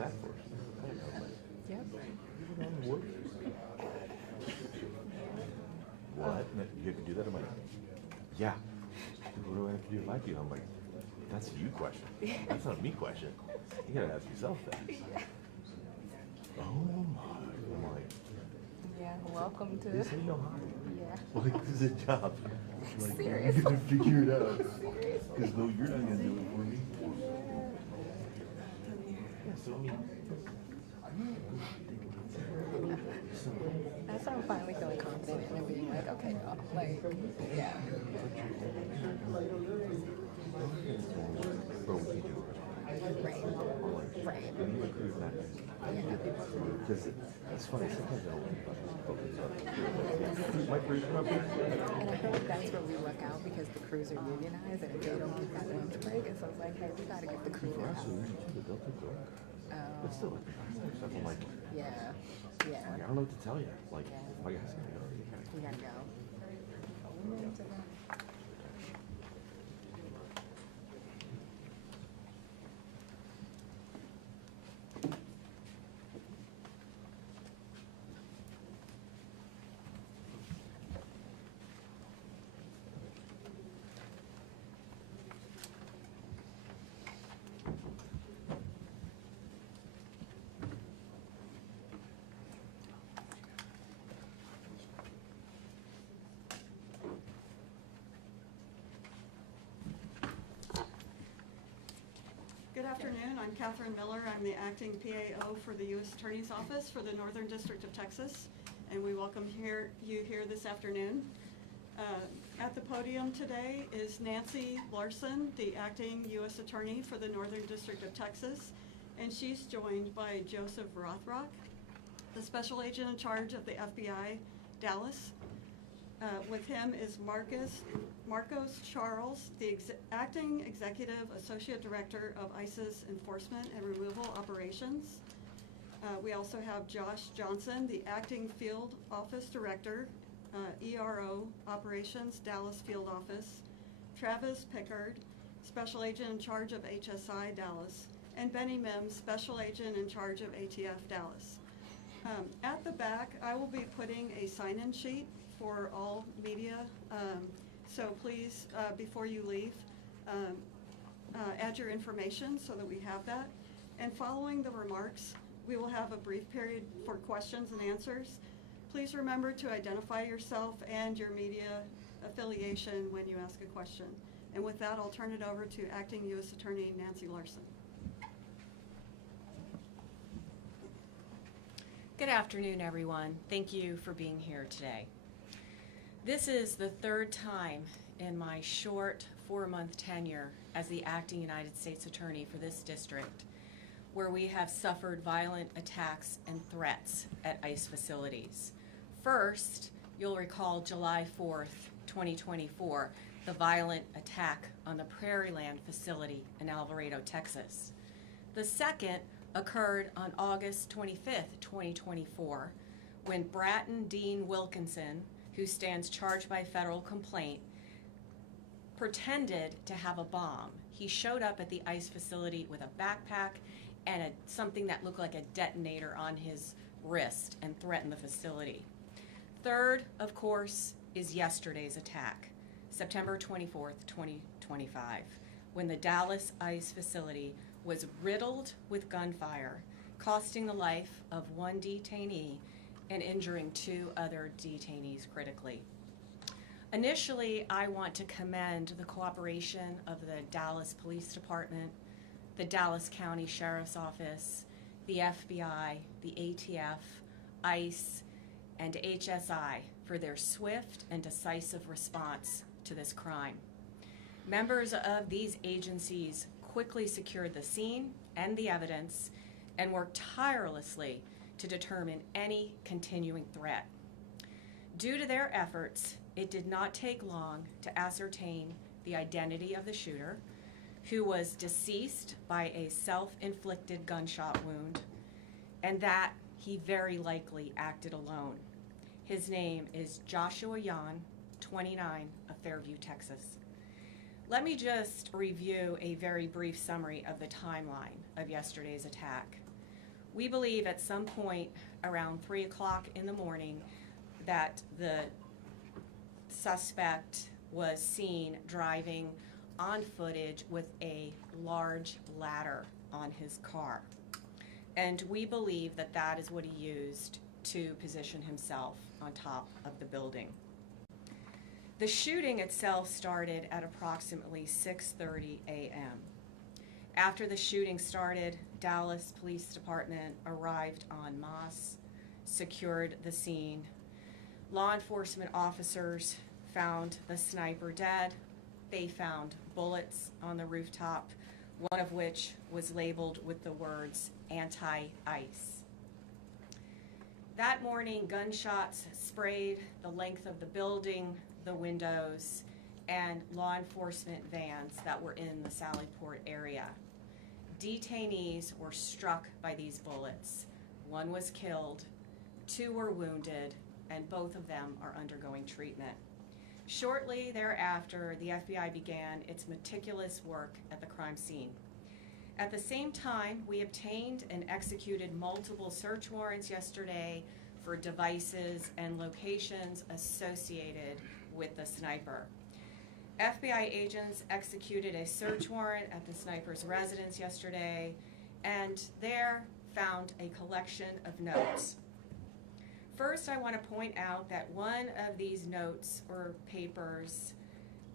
that for? I don't know, but Yep. you on the work? What? You can do that? I'm like, yeah. What do I have to do if I do? I'm like, that's a you question. That's not a me question. You gotta ask yourself that. Oh my. I'm like, Yeah, welcome to. this ain't no hobby. Yeah. Like, this is a job. Like, Seriously. you gotta figure it out. Seriously. Because no, you're not gonna do it for me. Yeah, so I mean, That's why I'm finally feeling confident and being like, okay, like, yeah. Right. Right. Because it's funny, sometimes I don't think about my crews are up here. And I feel like that's where we luck out because the crews are unionized and they don't get that lunch break. And so it's like, hey, we gotta get the crew out. But still, stuff, I'm like, Yeah. Yeah. I don't know what to tell you. Like, Yeah. my guy's gotta go. We gotta go. Good afternoon. I'm Catherine Miller. I'm the acting PAO for the U.S. Attorney's Office for the Northern District of Texas, and we welcome you here this afternoon. At the podium today is Nancy Larson, the acting U.S. Attorney for the Northern District of Texas, and she's joined by Joseph Rothrock, the Special Agent in charge of the FBI, Dallas. With him is Marcos Charles, the Acting Executive Associate Director of ISIS Enforcement and Removal Operations. We also have Josh Johnson, the Acting Field Office Director, ERO Operations, Dallas Field Office. Travis Pickard, Special Agent in charge of HSI, Dallas. And Benny Mims, Special Agent in charge of ATF, Dallas. At the back, I will be putting a sign-in sheet for all media, so please, before you leave, add your information so that we have that. And following the remarks, we will have a brief period for questions and answers. Please remember to identify yourself and your media affiliation when you ask a question. And with that, I'll turn it over to Acting U.S. Attorney Nancy Larson. Good afternoon, everyone. Thank you for being here today. This is the third time in my short 4-month tenure as the acting United States Attorney for this district where we have suffered violent attacks and threats at ICE facilities. First, you'll recall July 4th, 2024, the violent attack on the Prairieland facility in Alvarado, Texas. The second occurred on August 25th, 2024, when Bratton Dean Wilkinson, who stands charged by federal complaint, pretended to have a bomb. He showed up at the ICE facility with a backpack and something that looked like a detonator on his wrist and threatened the facility. Third, of course, is yesterday's attack, September 24th, 2025, when the Dallas ICE facility was riddled with gunfire, costing the life of one detainee and injuring 2 other detainees critically. Initially, I want to commend the cooperation of the Dallas Police Department, the Dallas County Sheriff's Office, the FBI, the ATF, ICE, and HSI for their swift and decisive response to this crime. Members of these agencies quickly secured the scene and the evidence and worked tirelessly to determine any continuing threat. Due to their efforts, it did not take long to ascertain the identity of the shooter, who was deceased by a self-inflicted gunshot wound, and that he very likely acted alone. His name is Joshua Jahn, 29, of Fairview, Texas. Let me just review a very brief summary of the timeline of yesterday's attack. We believe at some point around 3 o'clock in the morning that the suspect was seen driving on footage with a large ladder on his car. And we believe that that is what he used to position himself on top of the building. The shooting itself started at approximately 6:30 a.m. After the shooting started, Dallas Police Department arrived en masse, secured the scene. Law enforcement officers found the sniper dead. They found bullets on the rooftop, one of which was labeled with the words anti-ICE. That morning, gunshots sprayed the length of the building, the windows, and law enforcement vans that were in the Sallyport area. Detainees were struck by these bullets. One was killed, 2 were wounded, and both of them are undergoing treatment. Shortly thereafter, the FBI began its meticulous work at the crime scene. At the same time, we obtained and executed multiple search warrants yesterday for devices and locations associated with the sniper. FBI agents executed a search warrant at the sniper's residence yesterday, and there found a collection of notes. First, I want to point out that one of these notes or papers,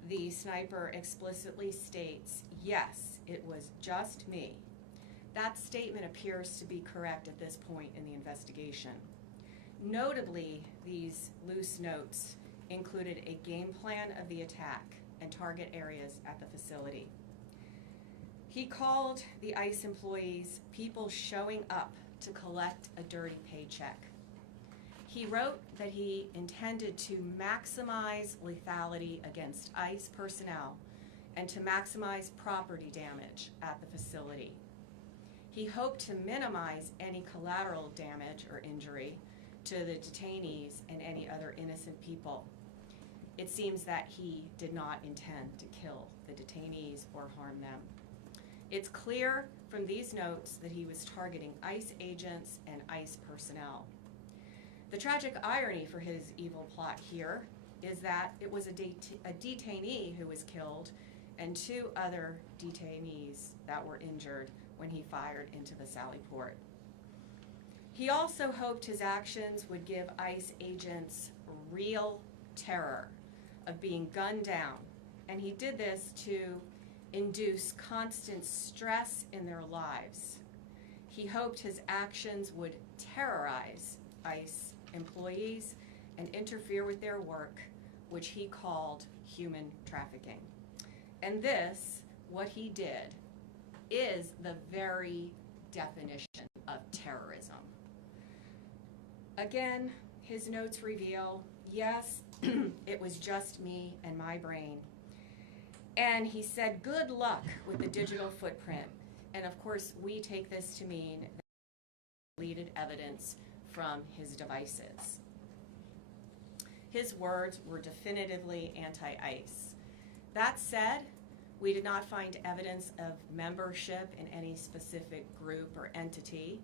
the sniper explicitly states, "Yes, it was just me." That statement appears to be correct at this point in the investigation. Notably, these loose notes included a game plan of the attack and target areas at the facility. He called the ICE employees people showing up to collect a dirty paycheck. He wrote that he intended to maximize lethality against ICE personnel and to maximize property damage at the facility. He hoped to minimize any collateral damage or injury to the detainees and any other innocent people. It seems that he did not intend to kill the detainees or harm them. It's clear from these notes that he was targeting ICE agents and ICE personnel. The tragic irony for his evil plot here is that it was a detainee who was killed and 2 other detainees that were injured when he fired into the Sallyport. He also hoped his actions would give ICE agents real terror of being gunned down, and he did this to induce constant stress in their lives. He hoped his actions would terrorize ICE employees and interfere with their work, which he called human trafficking. And this, what he did, is the very definition of terrorism. Again, his notes reveal, yes, it was just me and my brain. And he said, good luck with the digital footprint. And of course, we take this to mean that he deleted evidence from his devices. His words were definitively anti-ICE. That said, we did not find evidence of membership in any specific group or entity,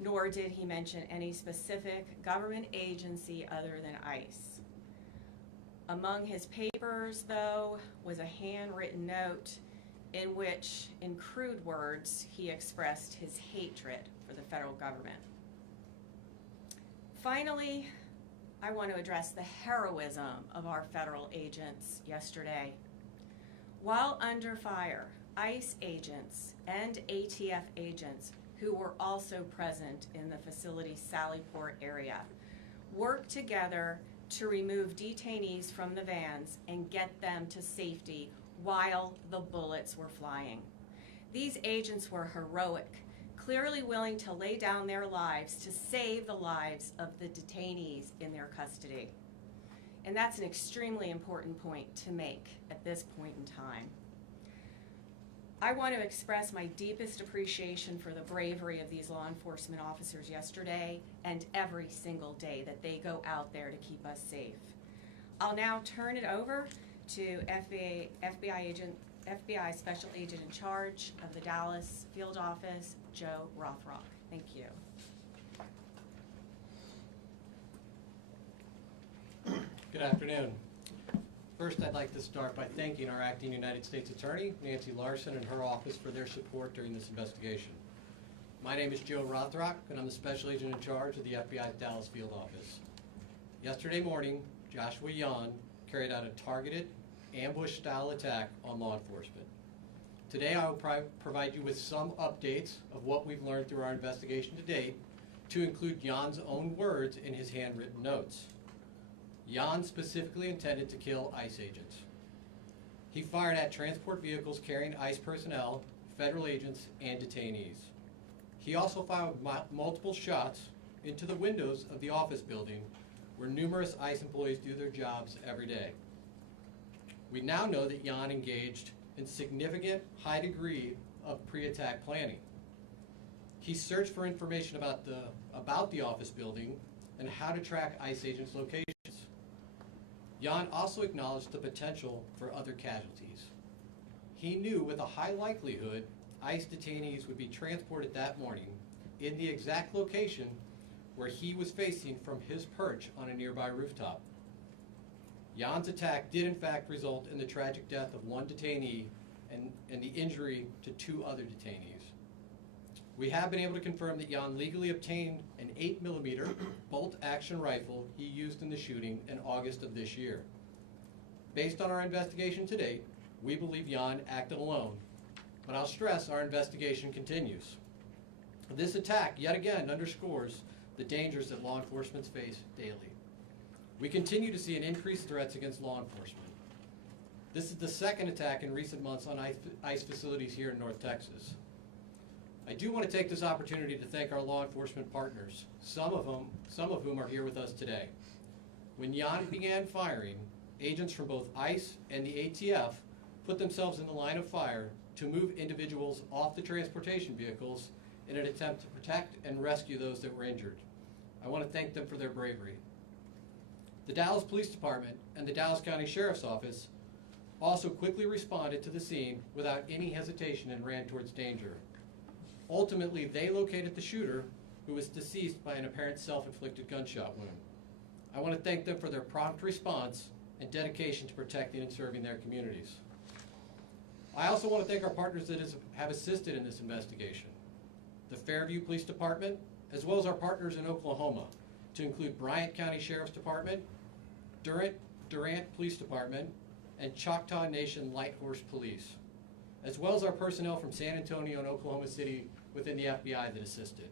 nor did he mention any specific government agency other than ICE. Among his papers, though, was a handwritten note in which, in crude words, he expressed his hatred for the federal government. Finally, I want to address the heroism of our federal agents yesterday. While under fire, ICE agents and ATF agents who were also present in the facility's Sallyport area worked together to remove detainees from the vans and get them to safety while the bullets were flying. These agents were heroic, clearly willing to lay down their lives to save the lives of the detainees in their custody. And that's an extremely important point to make at this point in time. I want to express my deepest appreciation for the bravery of these law enforcement officers yesterday and every single day that they go out there to keep us safe. I'll now turn it over to FBI Special Agent in Charge of the Dallas Field Office, Joe Rothrock. Thank you. Good afternoon. First, I'd like to start by thanking our acting United States Attorney, Nancy Larson, and her office for their support during this investigation. My name is Joe Rothrock, and I'm the Special Agent in Charge of the FBI's Dallas Field Office. Yesterday morning, Joshua Jahn carried out a targeted, ambush-style attack on law enforcement. Today, I will provide you with some updates of what we've learned through our investigation to date, to include Jahn's own words in his handwritten notes. Jahn specifically intended to kill ICE agents. He fired at transport vehicles carrying ICE personnel, federal agents, and detainees. He also fired multiple shots into the windows of the office building where numerous ICE employees do their jobs every day. We now know that Jahn engaged in significant high degree of pre-attack planning. He searched for information about the office building and how to track ICE agents' locations. Jahn also acknowledged the potential for other casualties. He knew with a high likelihood ICE detainees would be transported that morning in the exact location where he was facing from his perch on a nearby rooftop. Jahn's attack did in fact result in the tragic death of one detainee and the injury to 2 other detainees. We have been able to confirm that Jahn legally obtained an 8mm bolt-action rifle he used in the shooting in August of this year. Based on our investigation to date, we believe Jahn acted alone, but I'll stress our investigation continues. This attack yet again underscores the dangers that law enforcement face daily. We continue to see an increased threats against law enforcement. This is the second attack in recent months on ICE facilities here in North Texas. I do want to take this opportunity to thank our law enforcement partners, some of whom are here with us today. When Jahn began firing, agents from both ICE and the ATF put themselves in the line of fire to move individuals off the transportation vehicles in an attempt to protect and rescue those that were injured. I want to thank them for their bravery. The Dallas Police Department and the Dallas County Sheriff's Office also quickly responded to the scene without any hesitation and ran towards danger. Ultimately, they located the shooter, who was deceased by an apparent self-inflicted gunshot wound. I want to thank them for their prompt response and dedication to protecting and serving their communities. I also want to thank our partners that have assisted in this investigation. The Fairview Police Department, as well as our partners in Oklahoma, to include Bryant County Sheriff's Department, Durant Police Department, and Choctaw Nation Light Horse Police, as well as our personnel from San Antonio and Oklahoma City within the FBI that assisted.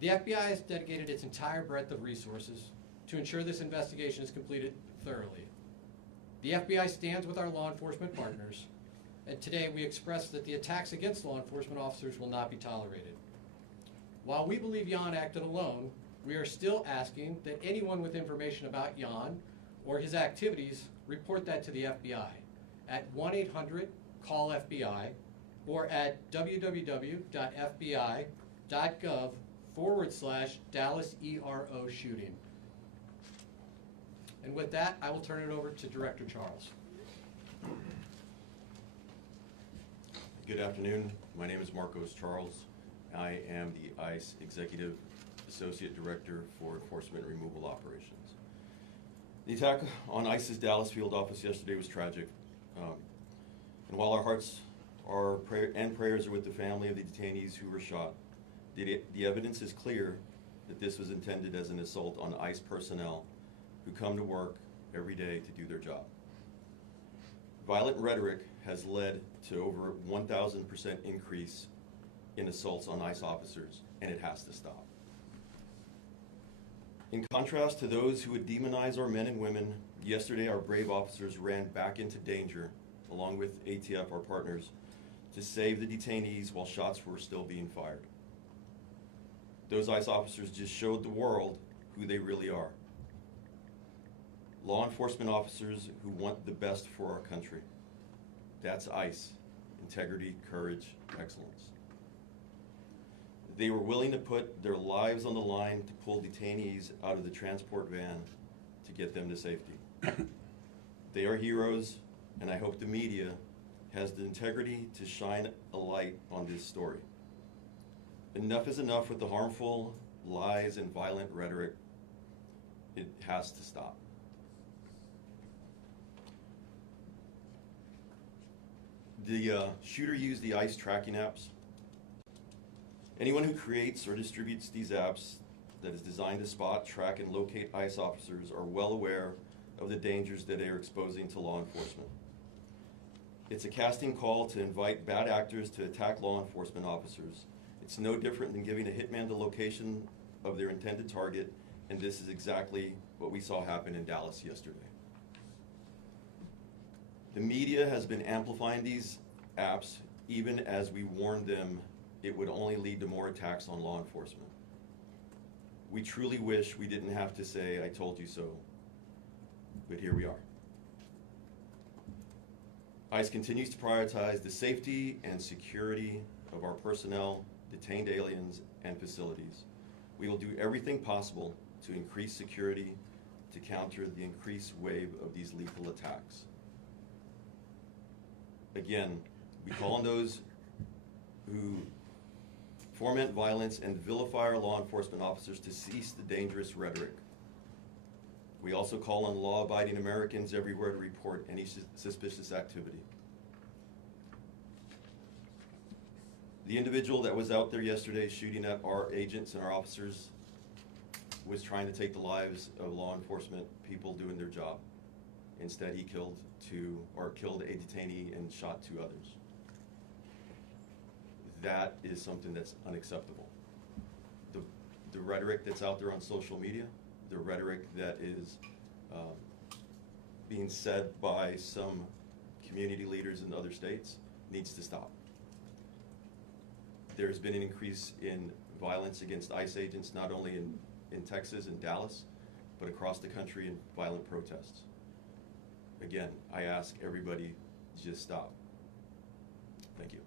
The FBI has dedicated its entire breadth of resources to ensure this investigation is completed thoroughly. The FBI stands with our law enforcement partners, and today we express that the attacks against law enforcement officers will not be tolerated. While we believe Jahn acted alone, we are still asking that anyone with information about Jahn or his activities report that to the FBI at 1-800-CALL-FBI or at www.fbi.gov/Dallas ERO shooting. And with that, I will turn it over to Director Charles. Good afternoon. My name is Marcos Charles. I am the ICE Executive Associate Director for Enforcement and Removal Operations. The attack on ICE's Dallas field office yesterday was tragic. And while our hearts and prayers are with the family of the detainees who were shot, the evidence is clear that this was intended as an assault on ICE personnel who come to work every day to do their job. Violent rhetoric has led to over 1,000% increase in assaults on ICE officers, and it has to stop. In contrast to those who would demonize our men and women, yesterday our brave officers ran back into danger, along with ATF, our partners, to save the detainees while shots were still being fired. Those ICE officers just showed the world who they really are. Law enforcement officers who want the best for our country. That's ICE. Integrity, courage, excellence. They were willing to put their lives on the line to pull detainees out of the transport van to get them to safety. They are heroes, and I hope the media has the integrity to shine a light on this story. Enough is enough with the harmful lies and violent rhetoric. It has to stop. The shooter used the ICE tracking apps. Anyone who creates or distributes these apps that is designed to spot, track, and locate ICE officers are well aware of the dangers that they are exposing to law enforcement. It's a casting call to invite bad actors to attack law enforcement officers. It's no different than giving a hitman the location of their intended target, and this is exactly what we saw happen in Dallas yesterday. The media has been amplifying these apps even as we warned them it would only lead to more attacks on law enforcement. We truly wish we didn't have to say, "I told you so," but here we are. ICE continues to prioritize the safety and security of our personnel, detained aliens, and facilities. We will do everything possible to increase security to counter the increased wave of these lethal attacks. Again, we call on those who foment violence and vilify our law enforcement officers to cease the dangerous rhetoric. We also call on law-abiding Americans everywhere to report any suspicious activity. The individual that was out there yesterday shooting at our agents and our officers was trying to take the lives of law enforcement people doing their job. Instead, he killed a detainee and shot 2 others. That is something that's unacceptable. The rhetoric that's out there on social media, the rhetoric that is being said by some community leaders in other states needs to stop. There's been an increase in violence against ICE agents, not only in Texas and Dallas, but across the country in violent protests. Again, I ask everybody to just stop. Thank you.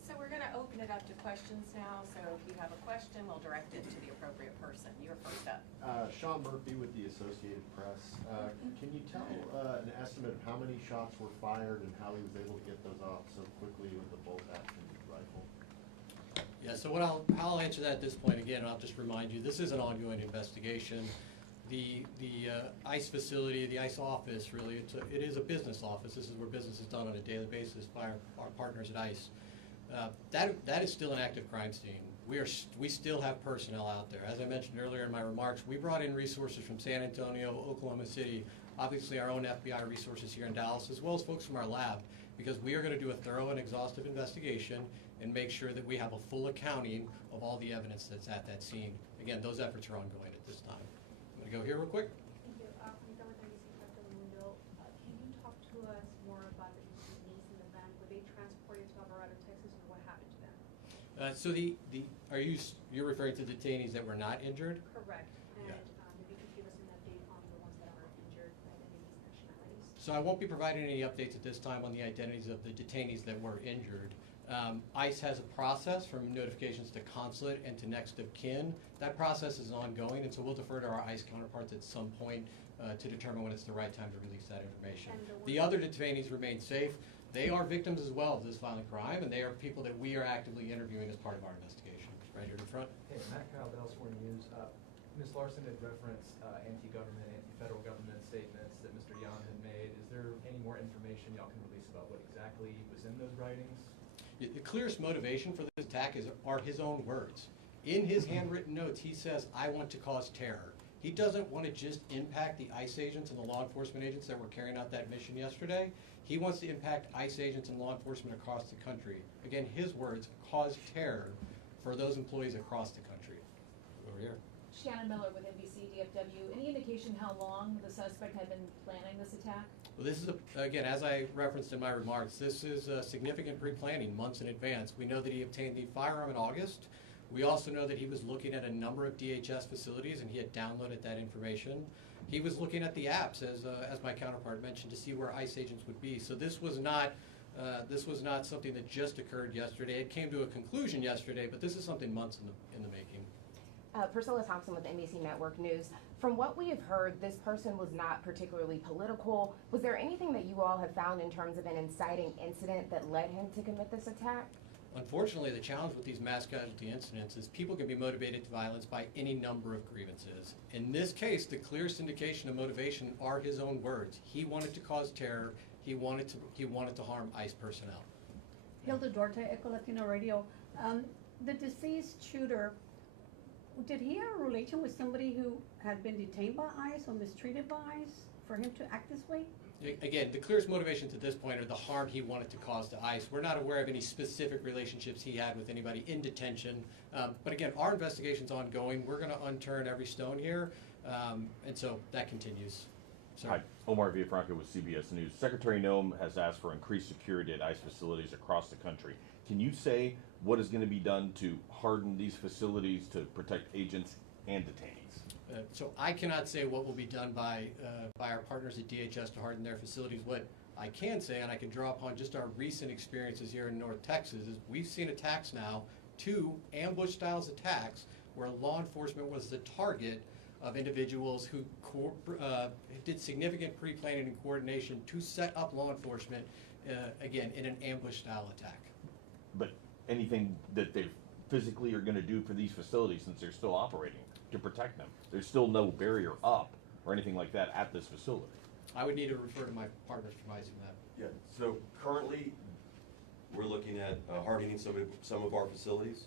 So we're going to open it up to questions now. So if you have a question, we'll direct it to the appropriate person. You're first up. Sean Murphy with the Associated Press. Can you tell an estimate of how many shots were fired and how he was able to get those off so quickly with the bolt-action rifle? Yeah, so how I'll answer that at this point, again, I'll just remind you, this is an ongoing investigation. The ICE facility, the ICE office, really, it is a business office. This is where business is done on a daily basis by our partners at ICE. That is still an active crime scene. We still have personnel out there. As I mentioned earlier in my remarks, we brought in resources from San Antonio, Oklahoma City, obviously our own FBI resources here in Dallas, as well as folks from our lab, because we are going to do a thorough and exhaustive investigation and make sure that we have a full accounting of all the evidence that's at that scene. Again, those efforts are ongoing at this time. I'm going to go here real quick. Thank you. Can you talk to us more about the detainees in the van? Were they transported to Alvarado, Texas, or what happened to them? So you're referring to detainees that were not injured? Correct. And Yeah. if you could give us an update on the ones that are injured, identities, nationalities. So I won't be providing any updates at this time on the identities of the detainees that were injured. ICE has a process from notifications to consulate and to next of kin. That process is ongoing, and so we'll defer to our ICE counterparts at some point to determine when it's the right time to release that information. The other detainees remain safe. They are victims as well of this violent crime, and they are people that we are actively interviewing as part of our investigation. Right here in front. Hey, Matt Kyle, Dallas Morning News. Ms. Larson had referenced anti-government, anti-federal government statements that Mr. Jahn had made. Is there any more information y'all can release about what exactly was in those writings? The clearest motivation for this attack are his own words. In his handwritten notes, he says, "I want to cause terror." He doesn't want to just impact the ICE agents and the law enforcement agents that were carrying out that mission yesterday. He wants to impact ICE agents and law enforcement across the country. Again, his words, cause terror for those employees across the country. Over here. Shannon Miller with NBC DFW. Any indication how long the suspect had been planning this attack? Well, this is, again, as I referenced in my remarks, this is significant pre-planning months in advance. We know that he obtained the firearm in August. We also know that he was looking at a number of DHS facilities and he had downloaded that information. He was looking at the apps, as my counterpart mentioned, to see where ICE agents would be. So this was not something that just occurred yesterday. It came to a conclusion yesterday, but this is something months in the making. Priscilla Thompson with NBC Network News. From what we have heard, this person was not particularly political. Was there anything that you all have found in terms of an inciting incident that led him to commit this attack? Unfortunately, the challenge with these mass casualty incidents is people can be motivated to violence by any number of grievances. In this case, the clearest indication of motivation are his own words. He wanted to cause terror. He wanted to harm ICE personnel. Hilda Duarte, Echo Latino Radio. The deceased shooter, did he have a relation with somebody who had been detained by ICE or mistreated by ICE for him to act this way? Again, the clearest motivations at this point are the harm he wanted to cause to ICE. We're not aware of any specific relationships he had with anybody in detention. But again, our investigation's ongoing. We're going to unturn every stone here, and so that continues. So. Hi, Omar Villafranca with CBS News. Secretary Noem has asked for increased security at ICE facilities across the country. Can you say what is going to be done to harden these facilities to protect agents and detainees? So I cannot say what will be done by our partners at DHS to harden their facilities. What I can say, and I can draw upon just our recent experiences here in North Texas, is we've seen attacks now, 2 ambush-style attacks, where law enforcement was the target of individuals who did significant pre-planning and coordination to set up law enforcement, again, in an ambush-style attack. But anything that they physically are going to do for these facilities, since they're still operating, to protect them? There's still no barrier up or anything like that at this facility. I would need to refer to my partners providing that. Yeah, so currently, we're looking at hardening some of our facilities.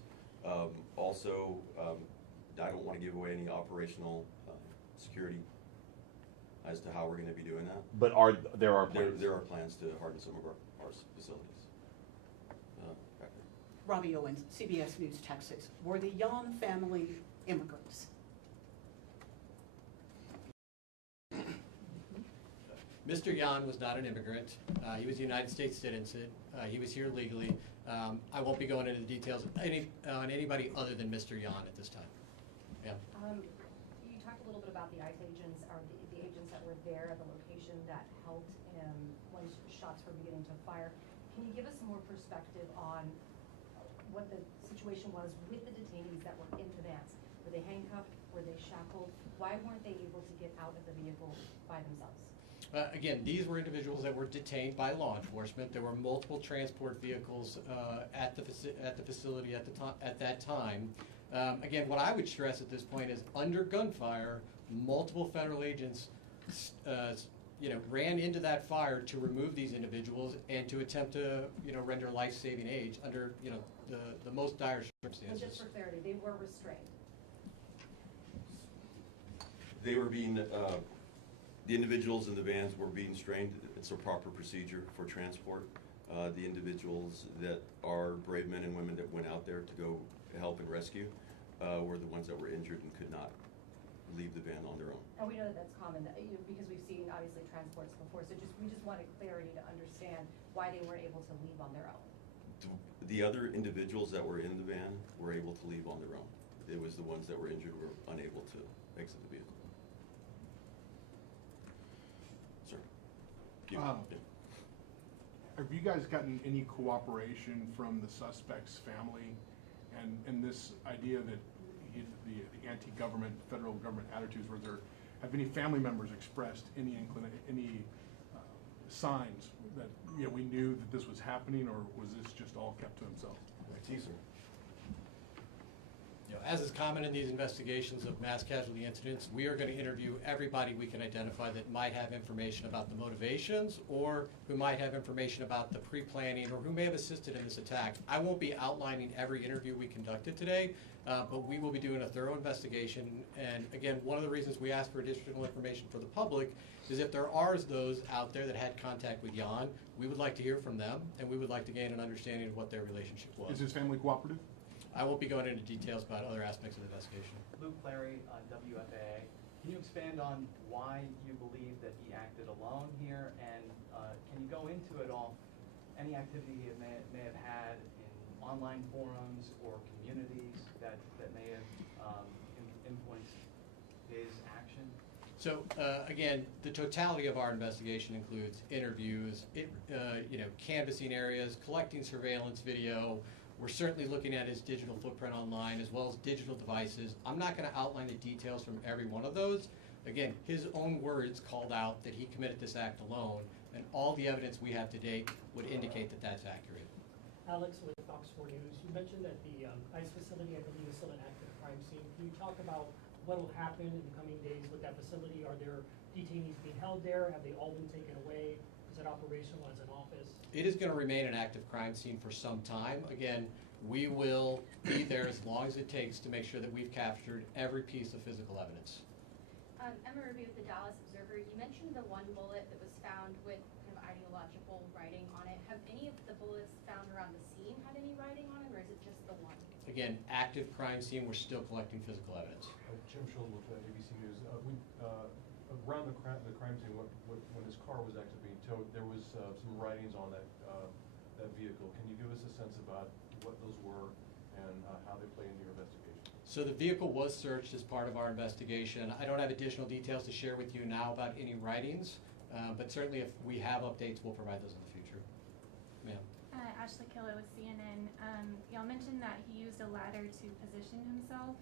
Also, I don't want to give away any operational security as to how we're going to be doing that. But there are plans? There are plans to harden some of our facilities. Robbie Owens, CBS News, Texas. Were the Jahn family immigrants? Mr. Jahn was not an immigrant. He was a United States citizen. He was here legally. I won't be going into the details on anybody other than Mr. Jahn at this time. Yeah. You talked a little bit about the ICE agents, or the agents that were there at the location that helped when shots were beginning to fire. Can you give us some more perspective on what the situation was with the detainees that were in the vans? Were they handcuffed? Were they shackled? Why weren't they able to get out of the vehicle by themselves? Again, these were individuals that were detained by law enforcement. There were multiple transport vehicles at the facility at that time. Again, what I would stress at this point is, under gunfire, multiple federal agents, ran into that fire to remove these individuals and to attempt to, render life-saving aid under, the most dire circumstances. So just for clarity, they were restrained. They were being. The individuals in the vans were being restrained. It's a proper procedure for transport. The individuals that are brave men and women that went out there to go help and rescue were the ones that were injured and could not leave the van on their own. And we know that that's common because we've seen obviously transports before. So we just wanted clarity to understand why they weren't able to leave on their own. The other individuals that were in the van were able to leave on their own. It was the ones that were injured who were unable to exit the vehicle. Sir. Yeah. Have you guys gotten any cooperation from the suspect's family and this idea that the anti-government, federal government attitudes, have any family members expressed any signs that we knew that this was happening, or was this just all kept to himself? Teaser. As is common in these investigations of mass casualty incidents, we are going to interview everybody we can identify that might have information about the motivations, or who might have information about the pre-planning, or who may have assisted in this attack. I won't be outlining every interview we conducted today, but we will be doing a thorough investigation. And again, one of the reasons we ask for additional information for the public is if there are those out there that had contact with Jahn, we would like to hear from them, and we would like to gain an understanding of what their relationship was. Is his family cooperative? I won't be going into details about other aspects of the investigation. Luke Clary on WFAA. Can you expand on why you believe that he acted alone here, and can you go into it all, any activity he may have had in online forums or communities that may have influenced his action? So again, the totality of our investigation includes interviews, canvassing areas, collecting surveillance video, We're certainly looking at his digital footprint online as well as digital devices. I'm not going to outline the details from every one of those. Again, his own words called out that he committed this act alone, and all the evidence we have to date would indicate that that's accurate. Alex with FOX6 News. You mentioned that the ICE facility, I believe, is still an active crime scene. Can you talk about what will happen in the coming days with that facility? Are there detainees being held there? Have they all been taken away? Is it operational as an office? It is going to remain an active crime scene for some time. Again, we will be there as long as it takes to make sure that we've captured every piece of physical evidence. Emma Ruby with the Dallas Observer. You mentioned the one bullet that was found with kind of ideological writing on it. Have any of the bullets found around the scene had any writing on it, or is it just the one? Again, active crime scene, we're still collecting physical evidence. Jim Schultz with ABC News. Around the crime scene, when his car was actually being towed, there was some writings on that vehicle. Can you give us a sense about what those were and how they play into your investigation? So the vehicle was searched as part of our investigation. I don't have additional details to share with you now about any writings, but certainly if we have updates, we'll provide those in the future. Ma'am. Ashley Killer with CNN. Y'all mentioned that he used a ladder to position himself.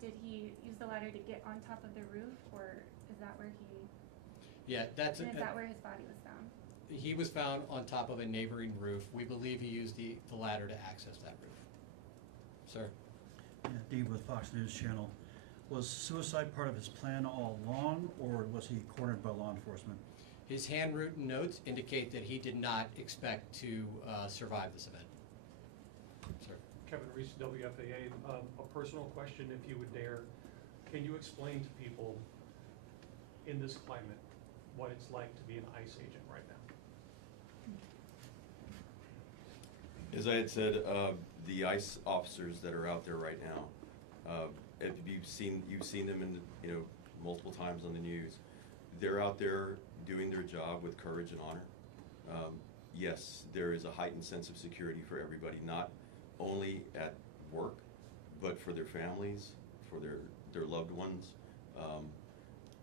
Did he use the ladder to get on top of the roof, or is that where he? Yeah, is that where his body was found? He was found on top of a neighboring roof. We believe he used the ladder to access that roof. Sir. Yeah, Dave with Fox News Channel. Was suicide part of his plan all along, or was he cornered by law enforcement? His handwritten notes indicate that he did not expect to survive this event. Sir. Kevin Reese, WFAA. A personal question, if you would dare. Can you explain to people in this climate what it's like to be an ICE agent right now? As I had said, the ICE officers that are out there right now, if you've seen them in multiple times on the news. They're out there doing their job with courage and honor. Yes, there is a heightened sense of security for everybody, not only at work, but for their families, for their loved ones,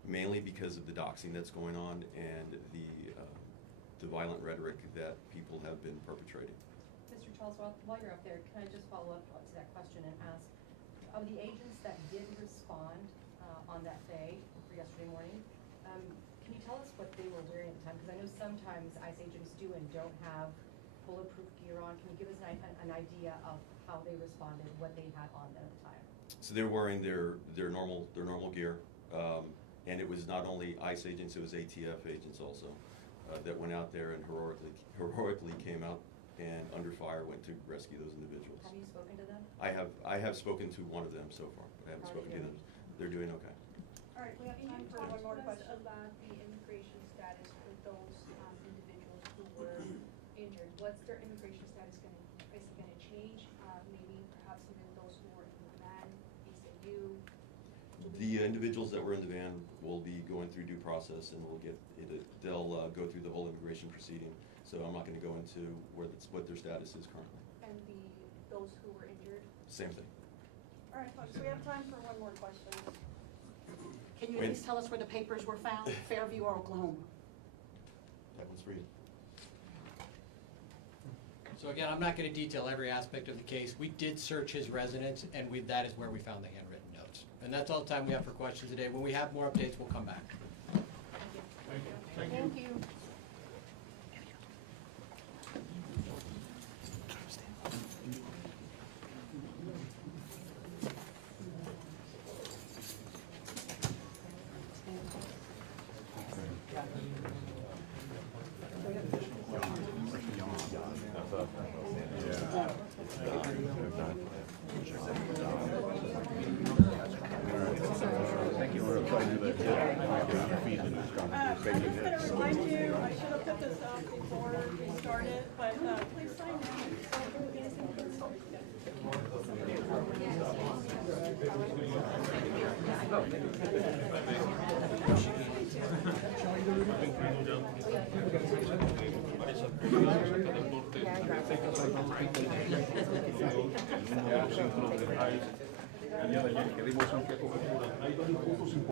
mainly because of the doxing that's going on and the violent rhetoric that people have been perpetrating. Mr. Charles, while you're up there, can I just follow up to that question and ask, of the agents that did respond on that day, or yesterday morning, can you tell us what they were wearing at the time? Because I know sometimes ICE agents do and don't have bulletproof gear on. Can you give us an idea of how they responded, what they had on them at the time? So they're wearing their normal gear, and it was not only ICE agents, it was ATF agents also that went out there and heroically came out and under fire went to rescue those individuals. Have you spoken to them? I have spoken to one of them so far. I haven't spoken to them. They're doing okay. All right, we have time for one more question. About the immigration status for those individuals who were injured. What's their immigration status is it going to change? Maybe perhaps even those who were in the van, you. The individuals that were in the van will be going through due process, and they'll go through the whole immigration proceeding. So I'm not going to go into what their status is currently. And those who were injured? Same thing. All right, folks, we have time for one more question. Can you at least tell us where the papers were found, Fairview or Oklahoma? That one's for you. So again, I'm not going to detail every aspect of the case. We did search his residence, and that is where we found the handwritten notes. And that's all the time we have for questions today. When we have more updates, we'll come back. Thank you. I'm just going to remind you, I should have put this up before we started, but please sign El día de ayer que dimos aunque